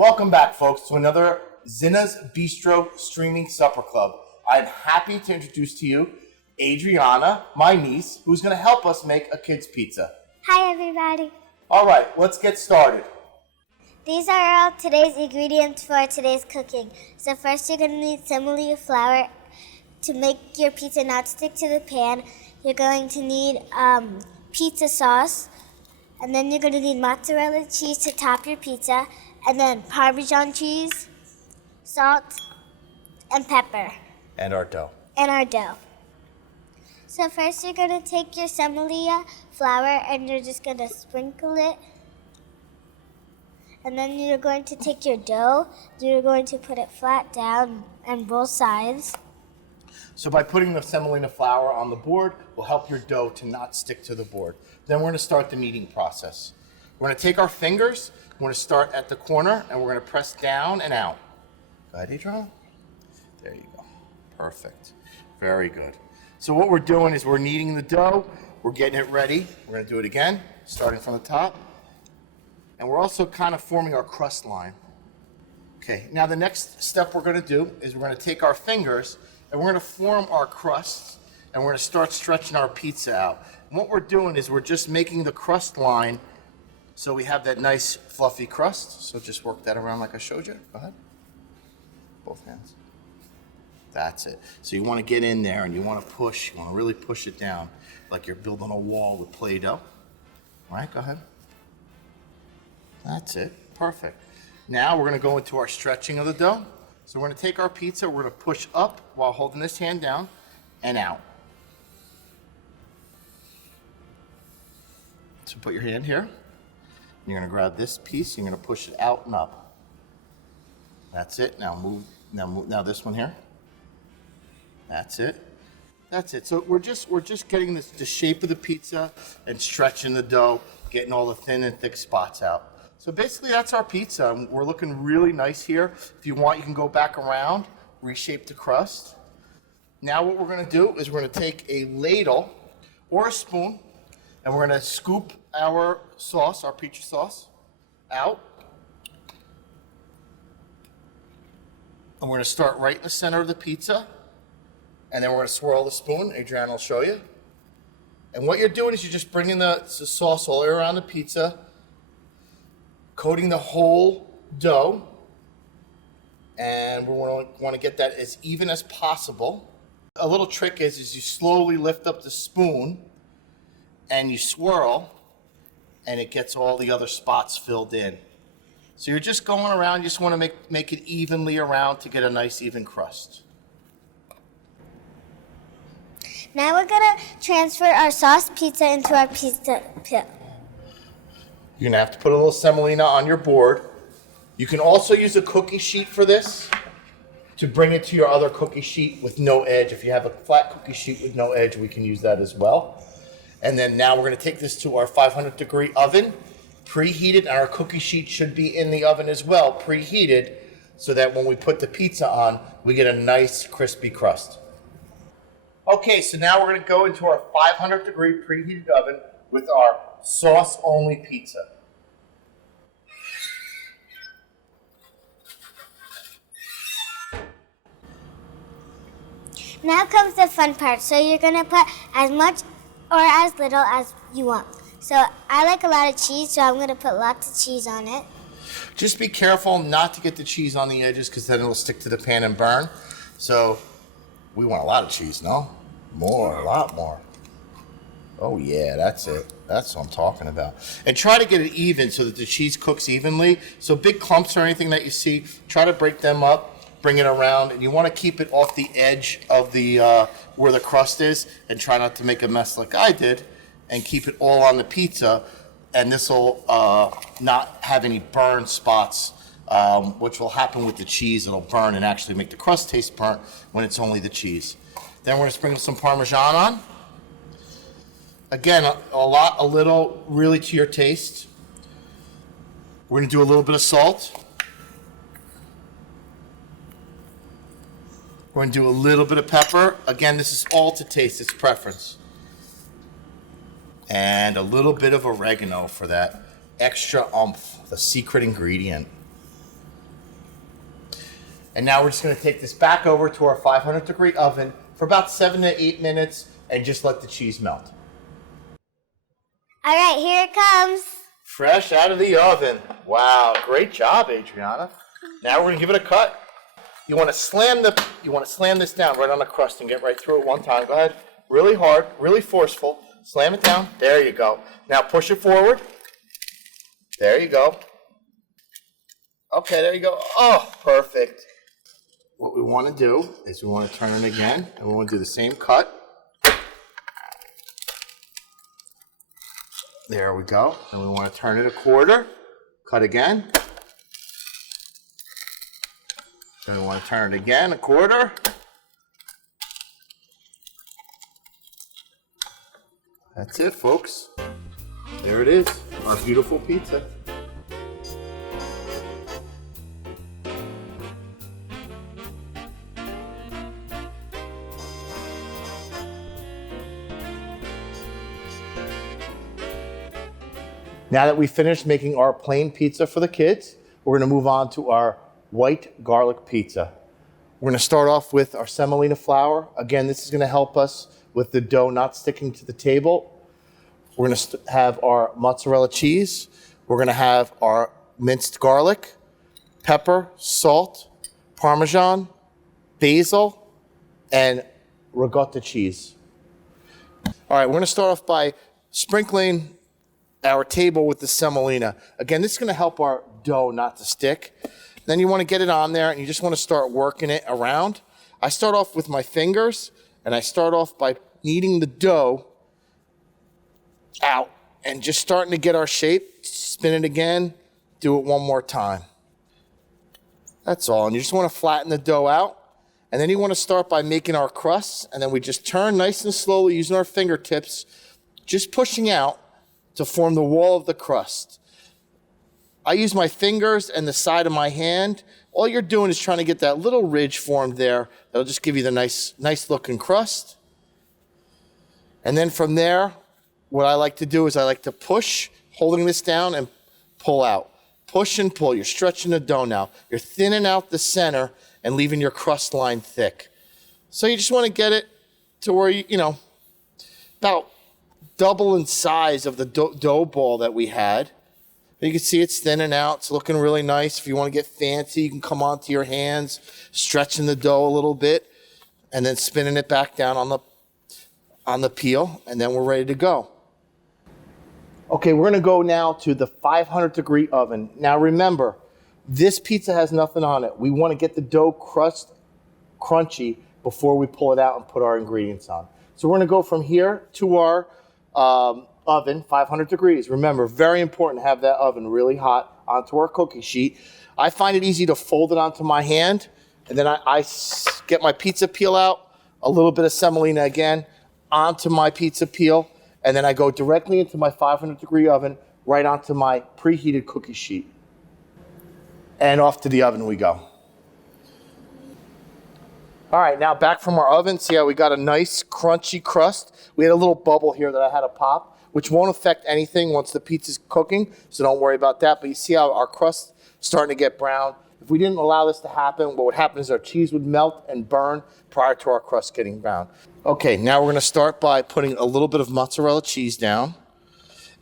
Welcome back, folks, to another Zinna's Bistro Streaming Supper Club. I'm happy to introduce to you Adrianna, my niece, who's going to help us make a kid's pizza. Hi, everybody. All right, let's get started. These are all today's ingredients for today's cooking. So first you're going to need semolina flour to make your pizza not stick to the pan. You're going to need pizza sauce, and then you're going to need mozzarella cheese to top your pizza, and then Parmigiano cheese, salt, and pepper. And our dough. So first you're going to take your semolina flour and you're just going to sprinkle it. And then you're going to take your dough, you're going to put it flat down on both sides. So by putting the semolina flour on the board will help your dough to not stick to the board. Then we're going to start the kneading process. We're going to take our fingers, we're going to start at the corner, and we're going to press down and out. Go ahead, Adrianna. There you go. Perfect. Very good. So what we're doing is we're kneading the dough, we're getting it ready. We're going to do it again, starting from the top. And we're also kind of forming our crust line. Okay, now the next step we're going to do is we're going to take our fingers and we're going to form our crusts, and we're going to start stretching our pizza out. And what we're doing is we're just making the crust line so we have that nice fluffy crust. So just work that around like I showed you. Go ahead. Both hands. That's it. So you want to get in there and you want to push. You want to really push it down like you're building a wall with Play-Doh. All right, go ahead. That's it. Perfect. Now we're going to go into our stretching of the dough. So we're going to take our pizza, we're going to push up while holding this hand down and out. So put your hand here. You're going to grab this piece, you're going to push it out and up. That's it. Now move. Now this one here. That's it. That's it. So we're just getting the shape of the pizza and stretching the dough, getting all the thin and thick spots out. So basically that's our pizza. We're looking really nice here. If you want, you can go back around, reshape the crust. Now what we're going to do is we're going to take a ladle or a spoon, and we're going to scoop our sauce, our pizza sauce, out. And we're going to start right in the center of the pizza, and then we're going to swirl the spoon. Adrianna will show you. And what you're doing is you're just bringing the sauce all the way around the pizza, coating the whole dough, and we want to get that as even as possible. A little trick is you slowly lift up the spoon and you swirl, and it gets all the other spots filled in. So you're just going around, you just want to make it evenly around to get a nice even crust. Now we're going to transfer our sauce pizza into our pizza pit. You're going to have to put a little semolina on your board. You can also use a cookie sheet for this to bring it to your other cookie sheet with no edge. If you have a flat cookie sheet with no edge, we can use that as well. And then now we're going to take this to our 500-degree oven, preheated, and our cookie sheet should be in the oven as well, preheated, so that when we put the pizza on, we get a nice crispy crust. Okay, so now we're going to go into our 500-degree preheated oven with our sauce-only pizza. Now comes the fun part. So you're going to put as much or as little as you want. So I like a lot of cheese, so I'm going to put lots of cheese on it. Just be careful not to get the cheese on the edges, because then it'll stick to the pan and burn. So we want a lot of cheese, no? More, a lot more. Oh yeah, that's it. That's what I'm talking about. And try to get it even so that the cheese cooks evenly. So big clumps or anything that you see, try to break them up, bring it around, and you want to keep it off the edge of the where the crust is, and try not to make a mess like I did, and keep it all on the pizza, and this will not have any burn spots, which will happen with the cheese. It'll burn and actually make the crust taste burnt when it's only the cheese. Then we're going to sprinkle some Parmesan on. Again, a little, really to your taste. We're going to do a little bit of salt. We're going to do a little bit of pepper. Again, this is all to taste, it's preference. And a little bit of oregano for that extra oomph, the secret ingredient. And now we're just gonna take this back over to our 500-degree oven for about 7 to 8 minutes and just let the cheese melt. All right, here it comes. Fresh out of the oven. Wow, great job, Adrianna. Now we're gonna give it a cut. You wanna slam this down right on the crust and get right through it one time. Go ahead, really hard, really forceful. Slam it down, there you go. Now push it forward. There you go. Okay, there you go. Oh, perfect. What we wanna do is we wanna turn it again and we wanna do the same cut. There we go. And we want to turn it a quarter. Cut again. Then we want to turn it again, a quarter. That's it, folks. There it is, our beautiful pizza. Now that we've finished making our plain pizza for the kids, we're gonna move on to our white garlic pizza. We're gonna start off with our semolina flour. Again, this is gonna help us with the dough not sticking to the table. We're gonna have our mozzarella cheese. We're gonna have our minced garlic, pepper, salt, Parmesan, basil, and ricotta cheese. All right, we're gonna start off by sprinkling our table with the semolina. Again, this is gonna help our dough not to stick. Then you wanna get it on there and you just wanna start working it around. I start off with my fingers and I start off by kneading the dough out and just starting to get our shape. Spin it again, do it one more time. That's all, and you just wanna flatten the dough out. And then you wanna start by making our crusts, and then we just turn nice and slowly using our fingertips, just pushing out to form the wall of the crust. I use my fingers and the side of my hand. All you're doing is trying to get that little ridge formed there. That'll just give you the nice looking crust. And then from there, what I like to do is I like to push, holding this down, and pull out. Push and pull. You're stretching the dough now. You're thinning out the center and leaving your crust line thick. So you just want to get it to where you know, about double in size of the dough ball that we had. You can see it's thinning out. It's looking really nice. If you want to get fancy, you can come onto your hands, stretching the dough a little bit, and then spinning it back down on the peel, and then we're ready to go. Okay, we're gonna go now to the 500-degree oven. Now remember, this pizza has nothing on it. We want to get the dough crust crunchy before we pull it out and put our ingredients on. So we're gonna go from here to our oven, 500 degrees. Remember, very important to have that oven really hot onto our cookie sheet. I find it easy to fold it onto my hand, and then I get my pizza peel out, a little bit of semolina again, onto my pizza peel, and then I go directly into my 500-degree oven, right onto my preheated cookie sheet. And off to the oven we go. All right, now back from our oven. See how we got a nice crunchy crust? We had a little bubble here that I had to pop, which won't affect anything once the pizza's cooking, so don't worry about that. But you see how our crust starting to get brown? If we didn't allow this to happen, what would happen is our cheese would melt and burn prior to our crust getting brown. Okay, now we're gonna start by putting a little bit of mozzarella cheese down.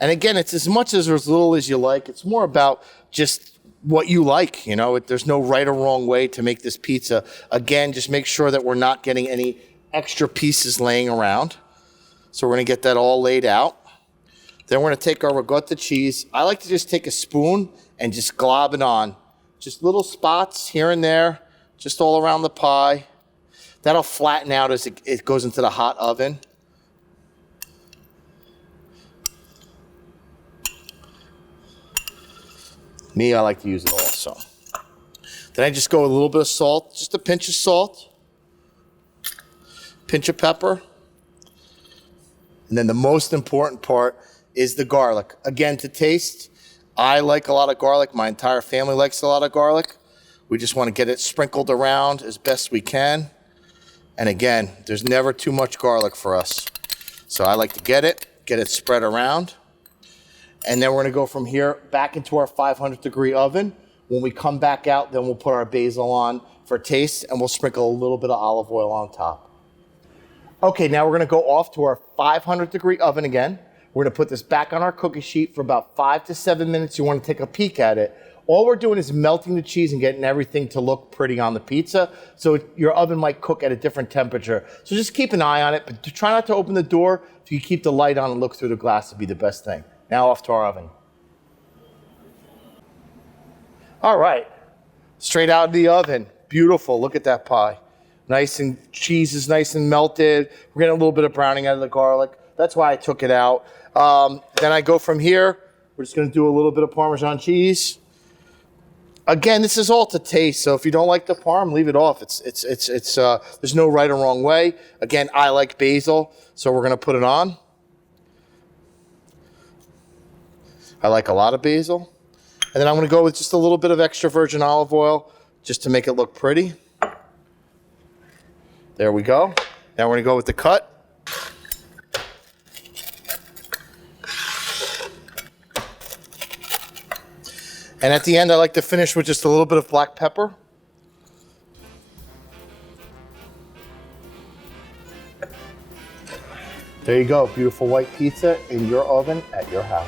And again, it's as much as or as little as you like. It's more about just what you like, you know. There's no right or wrong way to make this pizza. Again, just make sure that we're not getting any extra pieces laying around. So we're gonna get that all laid out. Then we're gonna take our ricotta cheese. I like to just take a spoon and just glob it on. Just little spots here and there, just all around the pie. That'll flatten out as it goes into the hot oven. Me, I like to use it also. Then I just go with a little bit of salt, just a pinch of salt, pinch of pepper. And then the most important part is the garlic. Again, to taste, I like a lot of garlic. My entire family likes a lot of garlic. We just want to get it sprinkled around as best we can. And again, there's never too much garlic for us. So I like to get it spread around. And then we're gonna go from here back into our 500-degree oven. When we come back out, then we'll put our basil on for taste, and we'll sprinkle a little bit of olive oil on top. Okay, now we're gonna go off to our 500-degree oven again. We're gonna put this back on our cookie sheet for about 5 to 7 minutes. You wanna take a peek at it. All we're doing is melting the cheese and getting everything to look pretty on the pizza. So your oven might cook at a different temperature. So just keep an eye on it, but try not to open the door. If you keep the light on and look through the glass, would be the best thing. Now off to our oven. All right, straight out of the oven. Beautiful, look at that pie. Nice, and cheese is nice and melted. We're getting a little bit of browning out of the garlic. That's why I took it out. Then I go from here. We're just gonna do a little bit of Parmesan cheese. Again, this is all to taste, so if you don't like the parm, leave it off. There's no right or wrong way. Again, I like basil, so we're gonna put it on. I like a lot of basil. And then I'm gonna go with just a little bit of extra virgin olive oil just to make it look pretty. There we go. Now we're gonna go with the cut. And at the end, I like to finish with just a little bit of black pepper. There you go, beautiful white pizza in your oven at your house.